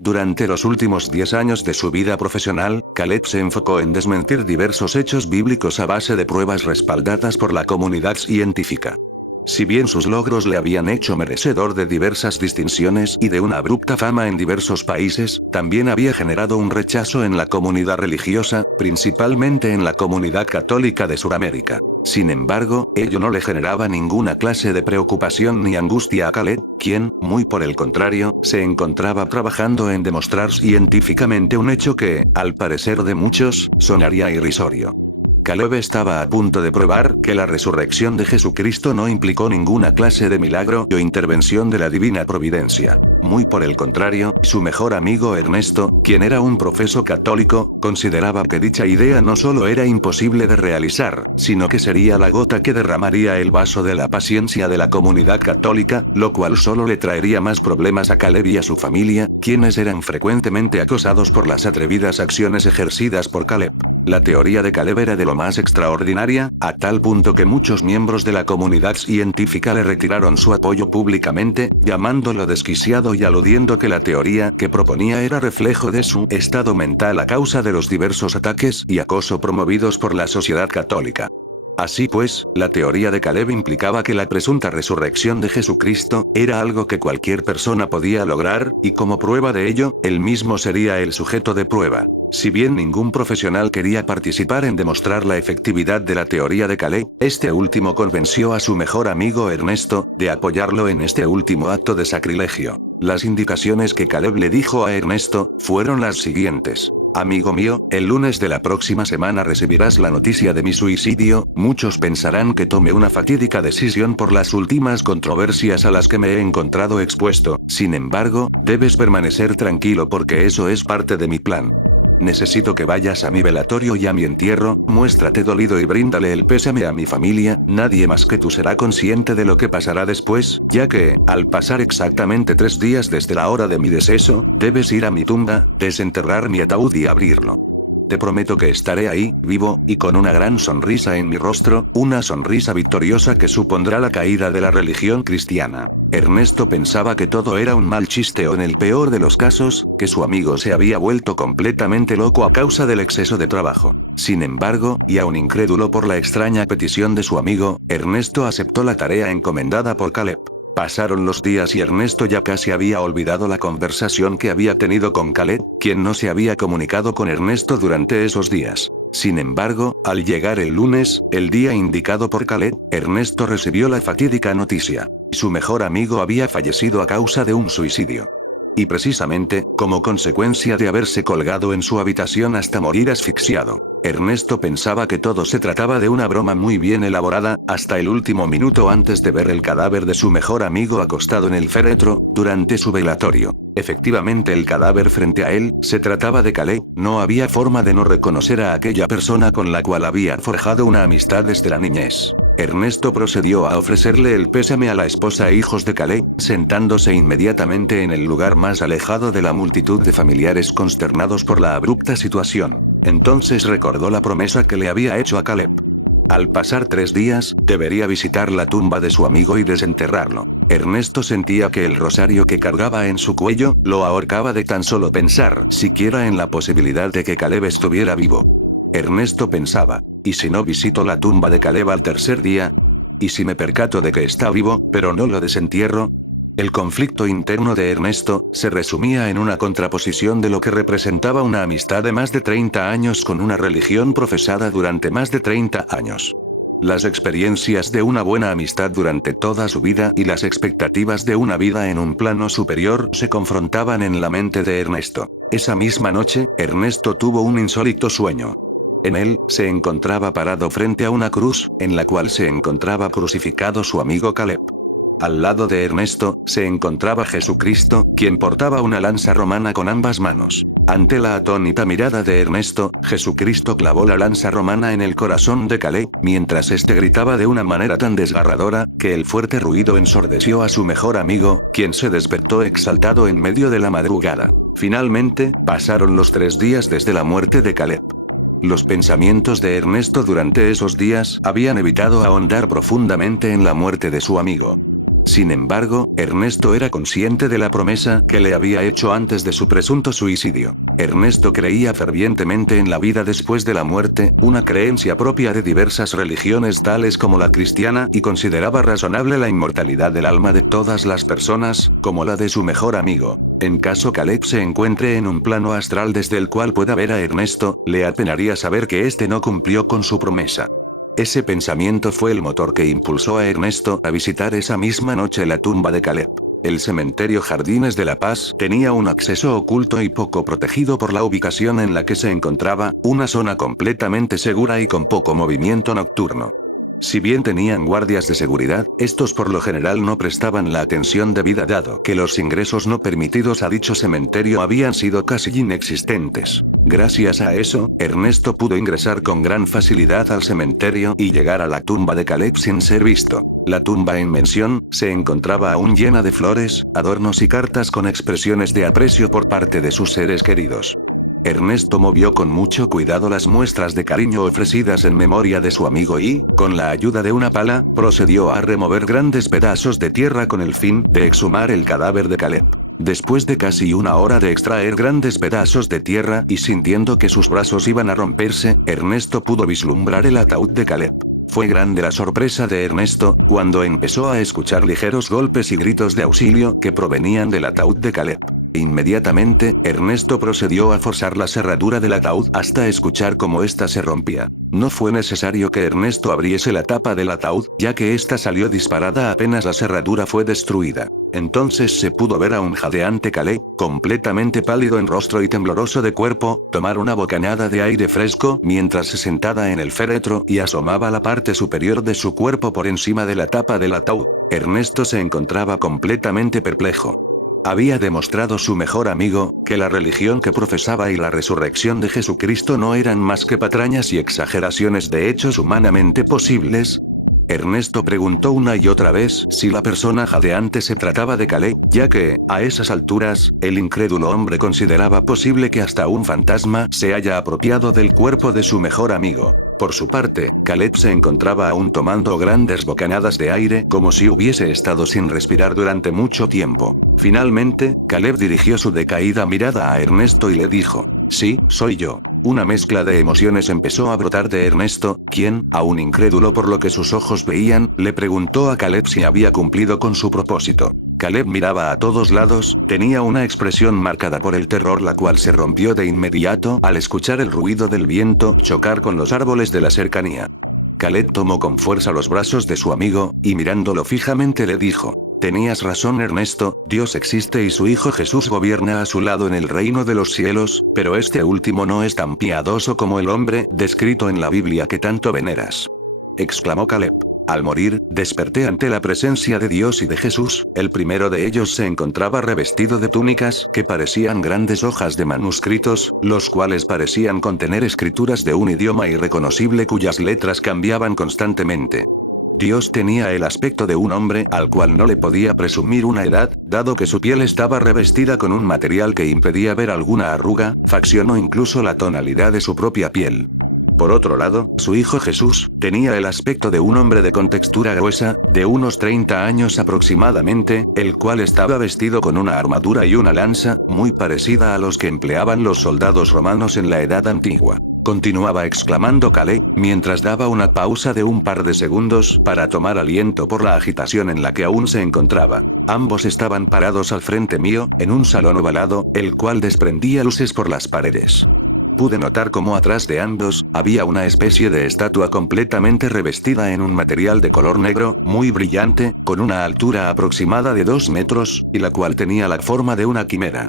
Durante los últimos 10 años de su vida profesional, Caleb se enfocó en desmentir diversos hechos bíblicos a base de pruebas respaldadas por la comunidad científica. Si bien sus logros le habían hecho merecedor de diversas distinciones y de una abrupta fama en diversos países, también había generado un rechazo en la comunidad religiosa, principalmente en la comunidad católica de Sudamérica. Sin embargo, ello no le generaba ninguna clase de preocupación ni angustia a Caleb, quien, muy por el contrario, se encontraba trabajando en demostrar científicamente un hecho que, al parecer de muchos, sonaría irrisorio. Caleb estaba a punto de probar que la resurrección de Jesucristo no implicó ninguna clase de milagro o intervención de la divina providencia. Muy por el contrario, su mejor amigo Ernesto, quien era un profeso católico, consideraba que dicha idea no solo era imposible de realizar, sino que sería la gota que derramaría el vaso de la paciencia de la comunidad católica, lo cual solo le traería más problemas a Caleb y a su familia, quienes eran frecuentemente acosados por las atrevidas acciones ejercidas por Caleb. La teoría de Caleb era de lo más extraordinaria, a tal punto que muchos miembros de la comunidad científica le retiraron su apoyo públicamente, llamándolo desquiciado y aludiendo que la teoría que proponía era reflejo de su estado mental a causa de los diversos ataques y acoso promovidos por la sociedad católica. Así pues, la teoría de Caleb implicaba que la presunta resurrección de Jesucristo era algo que cualquier persona podía lograr, y como prueba de ello, él mismo sería el sujeto de prueba. Si bien ningún profesional quería participar en demostrar la efectividad de la teoría de Caleb, este último convenció a su mejor amigo Ernesto de apoyarlo en este último acto de sacrilegio. Las indicaciones que Caleb le dijo a Ernesto fueron las siguientes. Amigo mío, el lunes de la próxima semana recibirás la noticia de mi suicidio. Muchos pensarán que tomé una fatídica decisión por las últimas controversias a las que me he encontrado expuesto. Sin embargo, debes permanecer tranquilo porque eso es parte de mi plan. Necesito que vayas a mi velatorio y a mi entierro, muéstrate dolido y bríndale el pésame a mi familia, nadie más que tú será consciente de lo que pasará después, ya que, al pasar exactamente 3 días desde la hora de mi deceso, debes ir a mi tumba, desenterrar mi ataúd y abrirlo. Te prometo que estaré ahí, vivo, y con una gran sonrisa en mi rostro, una sonrisa victoriosa que supondrá la caída de la religión cristiana. Ernesto pensaba que todo era un mal chiste o en el peor de los casos, que su amigo se había vuelto completamente loco a causa del exceso de trabajo. Sin embargo, y aún incrédulo por la extraña petición de su amigo, Ernesto aceptó la tarea encomendada por Caleb. Pasaron los días y Ernesto ya casi había olvidado la conversación que había tenido con Caleb, quien no se había comunicado con Ernesto durante esos días. Sin embargo, al llegar el lunes, el día indicado por Caleb, Ernesto recibió la fatídica noticia. Su mejor amigo había fallecido a causa de un suicidio. Y precisamente, como consecuencia de haberse colgado en su habitación hasta morir asfixiado. Ernesto pensaba que todo se trataba de una broma muy bien elaborada, hasta el último minuto antes de ver el cadáver de su mejor amigo acostado en el féretro, durante su velatorio. Efectivamente el cadáver frente a él, se trataba de Caleb, no había forma de no reconocer a aquella persona con la cual había forjado una amistad desde la niñez. Ernesto procedió a ofrecerle el pésame a la esposa e hijos de Caleb, sentándose inmediatamente en el lugar más alejado de la multitud de familiares consternados por la abrupta situación. Entonces recordó la promesa que le había hecho a Caleb. Al pasar 3 días, debería visitar la tumba de su amigo y desenterrarlo. Ernesto sentía que el rosario que cargaba en su cuello, lo ahorcaba de tan solo pensar siquiera en la posibilidad de que Caleb estuviera vivo. Ernesto pensaba, ¿y si no visito la tumba de Caleb al tercer día? ¿Y si me percato de que está vivo, pero no lo desentierro? El conflicto interno de Ernesto se resumía en una contraposición de lo que representaba una amistad de más de 30 años con una religión profesada durante más de 30 años. Las experiencias de una buena amistad durante toda su vida y las expectativas de una vida en un plano superior se confrontaban en la mente de Ernesto. Esa misma noche, Ernesto tuvo un insólito sueño. En él, se encontraba parado frente a una cruz, en la cual se encontraba crucificado su amigo Caleb. Al lado de Ernesto, se encontraba Jesucristo, quien portaba una lanza romana con ambas manos. Ante la atónita mirada de Ernesto, Jesucristo clavó la lanza romana en el corazón de Caleb, mientras éste gritaba de una manera tan desgarradora, que el fuerte ruido ensordeció a su mejor amigo, quien se despertó exaltado en medio de la madrugada. Finalmente, pasaron los 3 días desde la muerte de Caleb. Los pensamientos de Ernesto durante esos días habían evitado ahondar profundamente en la muerte de su amigo. Sin embargo, Ernesto era consciente de la promesa que le había hecho antes de su presunto suicidio. Ernesto creía fervientemente en la vida después de la muerte, una creencia propia de diversas religiones tales como la cristiana, y consideraba razonable la inmortalidad del alma de todas las personas, como la de su mejor amigo. En caso Caleb se encuentre en un plano astral desde el cual pueda ver a Ernesto, le apenaría saber que éste no cumplió con su promesa. Ese pensamiento fue el motor que impulsó a Ernesto a visitar esa misma noche la tumba de Caleb. El cementerio Jardines de la Paz tenía un acceso oculto y poco protegido por la ubicación en la que se encontraba, una zona completamente segura y con poco movimiento nocturno. Si bien tenían guardias de seguridad, estos por lo general no prestaban la atención debida dado que los ingresos no permitidos a dicho cementerio habían sido casi inexistentes. Gracias a eso, Ernesto pudo ingresar con gran facilidad al cementerio y llegar a la tumba de Caleb sin ser visto. La tumba en mención, se encontraba aún llena de flores, adornos y cartas con expresiones de aprecio por parte de sus seres queridos. Ernesto movió con mucho cuidado las muestras de cariño ofrecidas en memoria de su amigo y, con la ayuda de una pala, procedió a remover grandes pedazos de tierra con el fin de exhumar el cadáver de Caleb. Después de casi una hora de extraer grandes pedazos de tierra y sintiendo que sus brazos iban a romperse, Ernesto pudo vislumbrar el ataúd de Caleb. Fue grande la sorpresa de Ernesto, cuando empezó a escuchar ligeros golpes y gritos de auxilio que provenían del ataúd de Caleb. Inmediatamente, Ernesto procedió a forzar la cerradura del ataúd hasta escuchar cómo ésta se rompía. No fue necesario que Ernesto abriese la tapa del ataúd, ya que ésta salió disparada apenas la cerradura fue destruida. Entonces se pudo ver a un jadeante Caleb, completamente pálido en rostro y tembloroso de cuerpo, tomar una bocanada de aire fresco mientras se sentaba en el féretro y asomaba la parte superior de su cuerpo por encima de la tapa del ataúd. Ernesto se encontraba completamente perplejo. Había demostrado su mejor amigo, que la religión que profesaba y la resurrección de Jesucristo no eran más que patrañas y exageraciones de hechos humanamente posibles. Ernesto preguntó una y otra vez si la persona jadeante se trataba de Caleb, ya que, a esas alturas, el incrédulo hombre consideraba posible que hasta un fantasma se haya apropiado del cuerpo de su mejor amigo. Por su parte, Caleb se encontraba aún tomando grandes bocanadas de aire como si hubiese estado sin respirar durante mucho tiempo. Finalmente, Caleb dirigió su decaída mirada a Ernesto y le dijo: «Sí, soy yo». Una mezcla de emociones empezó a brotar de Ernesto, quien, aún incrédulo por lo que sus ojos veían, le preguntó a Caleb si había cumplido con su propósito. Caleb miraba a todos lados, tenía una expresión marcada por el terror la cual se rompió de inmediato al escuchar el ruido del viento chocar con los árboles de la cercanía. Caleb tomó con fuerza los brazos de su amigo, y mirándolo fijamente le dijo: «Tenías razón, Ernesto, Dios existe y su Hijo Jesús gobierna a su lado en el reino de los cielos, pero este último no es tan piadoso como el hombre descrito en la Biblia que tanto veneras», exclamó Caleb. Al morir, desperté ante la presencia de Dios y de Jesús. El primero de ellos se encontraba revestido de túnicas que parecían grandes hojas de manuscritos, los cuales parecían contener escrituras de un idioma irreconocible cuyas letras cambiaban constantemente. Dios tenía el aspecto de un hombre al cual no le podía presumir una edad, dado que su piel estaba revestida con un material que impedía ver alguna arruga, facción o incluso la tonalidad de su propia piel. Por otro lado, su hijo Jesús, tenía el aspecto de un hombre de contextura gruesa, de unos 30 años aproximadamente, el cual estaba vestido con una armadura y una lanza, muy parecida a los que empleaban los soldados romanos en la Edad Antigua. Continuaba exclamando Caleb, mientras daba una pausa de un par de segundos para tomar aliento por la agitación en la que aún se encontraba. Ambos estaban parados al frente mío, en un salón ovalado, el cual desprendía luces por las paredes. Pude notar cómo atrás de ambos, había una especie de estatua completamente revestida en un material de color negro, muy brillante, con una altura aproximada de 2 metros, y la cual tenía la forma de una quimera.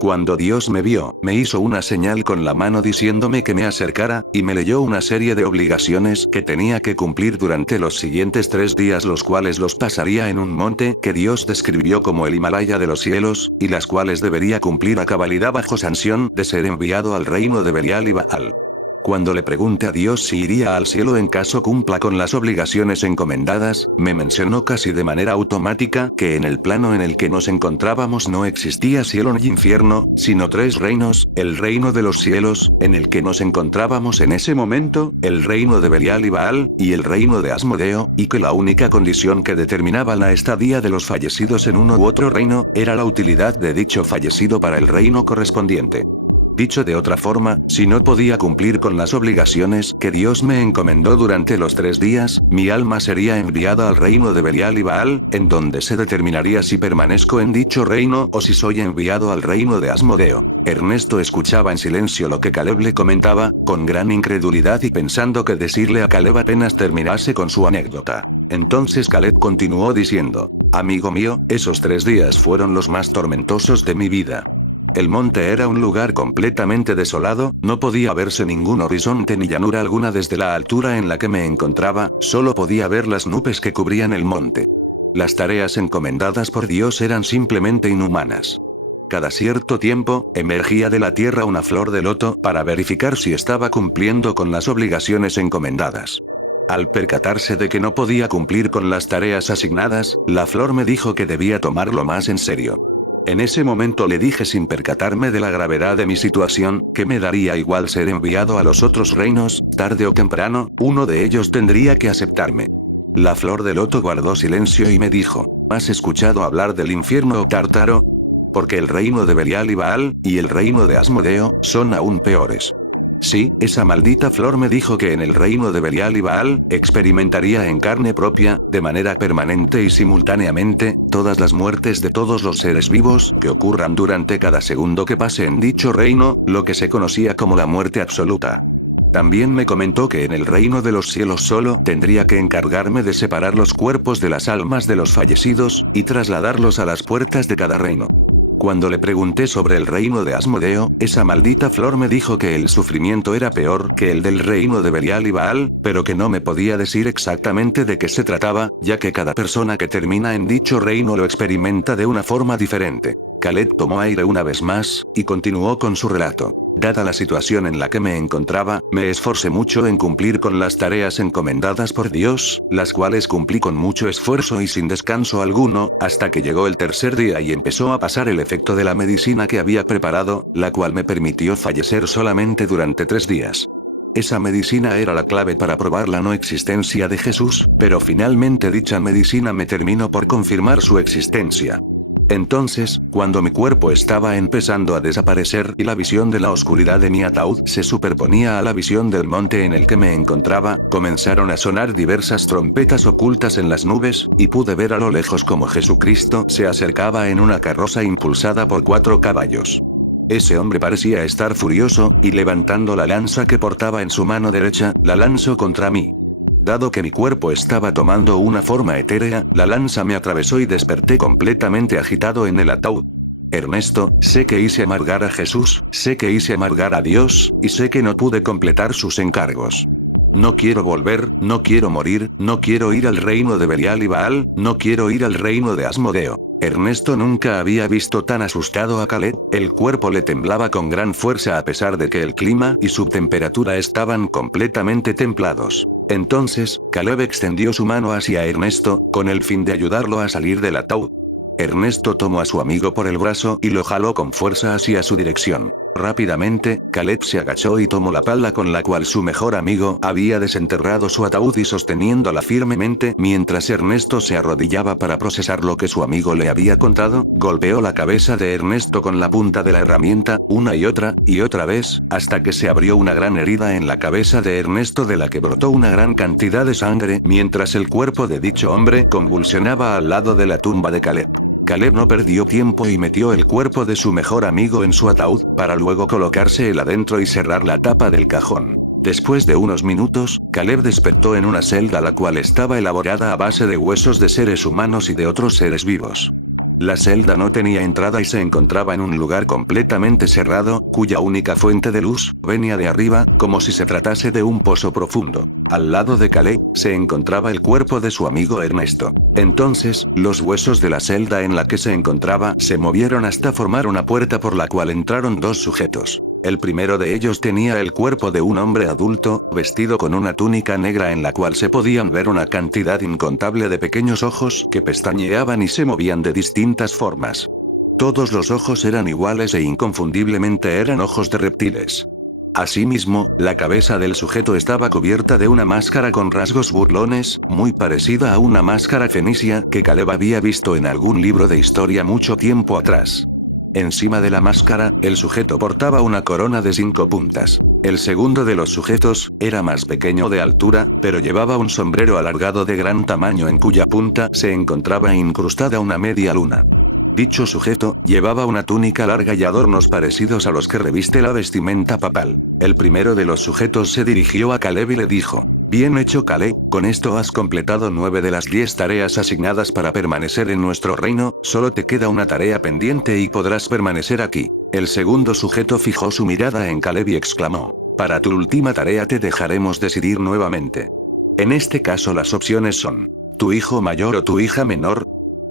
Cuando Dios me vio, me hizo una señal con la mano diciéndome que me acercara, y me leyó una serie de obligaciones que tenía que cumplir durante los siguientes 3 días, los cuales los pasaría en un monte que Dios describió como el Himalaya de los cielos, y las cuales debería cumplir a cabalidad bajo sanción de ser enviado al reino de Belial y Baal. Cuando le pregunté a Dios si iría al cielo en caso cumpla con las obligaciones encomendadas, me mencionó casi de manera automática que en el plano en el que nos encontrábamos no existía cielo ni infierno, sino tres reinos: el reino de los cielos, en el que nos encontrábamos en ese momento, el reino de Belial y Baal, y el reino de Asmodeo, y que la única condición que determinaba la estadía de los fallecidos en uno u otro reino, era la utilidad de dicho fallecido para el reino correspondiente. Dicho de otra forma, si no podía cumplir con las obligaciones que Dios me encomendó durante los 3 días, mi alma sería enviada al reino de Belial y Baal, en donde se determinaría si permanezco en dicho reino o si soy enviado al reino de Asmodeo. Ernesto escuchaba en silencio lo que Caleb le comentaba, con gran incredulidad y pensando que decirle a Caleb apenas terminase con su anécdota. Entonces Caleb continuó diciendo: amigo mío, esos 3 días fueron los más tormentosos de mi vida. El monte era un lugar completamente desolado, no podía verse ningún horizonte ni llanura alguna desde la altura en la que me encontraba, solo podía ver las nubes que cubrían el monte. Las tareas encomendadas por Dios eran simplemente inhumanas. Cada cierto tiempo, emergía de la tierra una flor de loto para verificar si estaba cumpliendo con las obligaciones encomendadas. Al percatarse de que no podía cumplir con las tareas asignadas, la flor me dijo que debía tomarlo más en serio. En ese momento le dije sin percatarme de la gravedad de mi situación, que me daría igual ser enviado a los otros reinos, tarde o temprano, uno de ellos tendría que aceptarme. La flor de loto guardó silencio y me dijo: ¿has escuchado hablar del infierno o tártaro? Porque el reino de Belial y Baal, y el reino de Asmodeo, son aún peores. Sí, esa maldita flor me dijo que en el reino de Belial y Baal, experimentaría en carne propia, de manera permanente y simultáneamente, todas las muertes de todos los seres vivos que ocurran durante cada segundo que pase en dicho reino, lo que se conocía como la muerte absoluta. También me comentó que en el reino de los cielos solo tendría que encargarme de separar los cuerpos de las almas de los fallecidos, y trasladarlos a las puertas de cada reino. Cuando le pregunté sobre el reino de Asmodeo, esa maldita flor me dijo que el sufrimiento era peor que el del reino de Belial y Baal, pero que no me podía decir exactamente de qué se trataba, ya que cada persona que termina en dicho reino lo experimenta de una forma diferente. Caleb tomó aire una vez más, y continuó con su relato. Dada la situación en la que me encontraba, me esforcé mucho en cumplir con las tareas encomendadas por Dios, las cuales cumplí con mucho esfuerzo y sin descanso alguno, hasta que llegó el tercer día y empezó a pasar el efecto de la medicina que había preparado, la cual me permitió fallecer solamente durante 3 días. Esa medicina era la clave para probar la no existencia de Jesús, pero finalmente dicha medicina me terminó por confirmar su existencia. Entonces, cuando mi cuerpo estaba empezando a desaparecer y la visión de la oscuridad de mi ataúd se superponía a la visión del monte en el que me encontraba, comenzaron a sonar diversas trompetas ocultas en las nubes, y pude ver a lo lejos cómo Jesucristo se acercaba en una carroza impulsada por 4 caballos. Ese hombre parecía estar furioso, y levantando la lanza que portaba en su mano derecha, la lanzó contra mí. Dado que mi cuerpo estaba tomando una forma etérea, la lanza me atravesó y desperté completamente agitado en el ataúd. Ernesto, sé que hice amargar a Jesús, sé que hice amargar a Dios, y sé que no pude completar sus encargos. No quiero volver, no quiero morir, no quiero ir al reino de Belial y Baal, no quiero ir al reino de Asmodeo. Ernesto nunca había visto tan asustado a Caleb, el cuerpo le temblaba con gran fuerza a pesar de que el clima y su temperatura estaban completamente templados. Entonces, Caleb extendió su mano hacia Ernesto, con el fin de ayudarlo a salir del ataúd. Ernesto tomó a su amigo por el brazo y lo jaló con fuerza hacia su dirección. Rápidamente, Caleb se agachó y tomó la pala con la cual su mejor amigo había desenterrado su ataúd y sosteniéndola firmemente mientras Ernesto se arrodillaba para procesar lo que su amigo le había contado, golpeó la cabeza de Ernesto con la punta de la herramienta, una y otra vez, hasta que se abrió una gran herida en la cabeza de Ernesto de la que brotó una gran cantidad de sangre mientras el cuerpo de dicho hombre convulsionaba al lado de la tumba de Caleb. Caleb no perdió tiempo y metió el cuerpo de su mejor amigo en su ataúd, para luego colocarse él adentro y cerrar la tapa del cajón. Después de unos minutos, Caleb despertó en una celda la cual estaba elaborada a base de huesos de seres humanos y de otros seres vivos. La celda no tenía entrada y se encontraba en un lugar completamente cerrado, cuya única fuente de luz venía de arriba, como si se tratase de un pozo profundo. Al lado de Caleb, se encontraba el cuerpo de su amigo Ernesto. Entonces, los huesos de la celda en la que se encontraba se movieron hasta formar una puerta por la cual entraron dos sujetos. El primero de ellos tenía el cuerpo de un hombre adulto, vestido con una túnica negra en la cual se podían ver una cantidad incontable de pequeños ojos que pestañeaban y se movían de distintas formas. Todos los ojos eran iguales e inconfundiblemente eran ojos de reptiles. Asimismo, la cabeza del sujeto estaba cubierta de una máscara con rasgos burlones, muy parecida a una máscara fenicia que Caleb había visto en algún libro de historia mucho tiempo atrás. Encima de la máscara, el sujeto portaba una corona de 5 puntas. El segundo de los sujetos, era más pequeño de altura, pero llevaba un sombrero alargado de gran tamaño en cuya punta se encontraba incrustada una media luna. Dicho sujeto, llevaba una túnica larga y adornos parecidos a los que reviste la vestimenta papal. El primero de los sujetos se dirigió a Caleb y le dijo: «Bien hecho, Caleb, con esto has completado 9 de las 10 tareas asignadas para permanecer en nuestro reino, solo te queda una tarea pendiente y podrás permanecer aquí». El segundo sujeto fijó su mirada en Caleb y exclamó: «Para tu última tarea te dejaremos decidir nuevamente. En este caso las opciones son: tu hijo mayor o tu hija menor».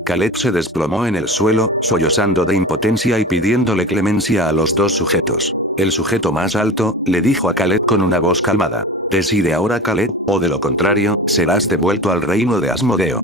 Caleb se desplomó en el suelo, sollozando de impotencia y pidiéndole clemencia a los dos sujetos. El sujeto más alto, le dijo a Caleb con una voz calmada: «Decide ahora, Caleb, o de lo contrario, serás devuelto al reino de Asmodeo».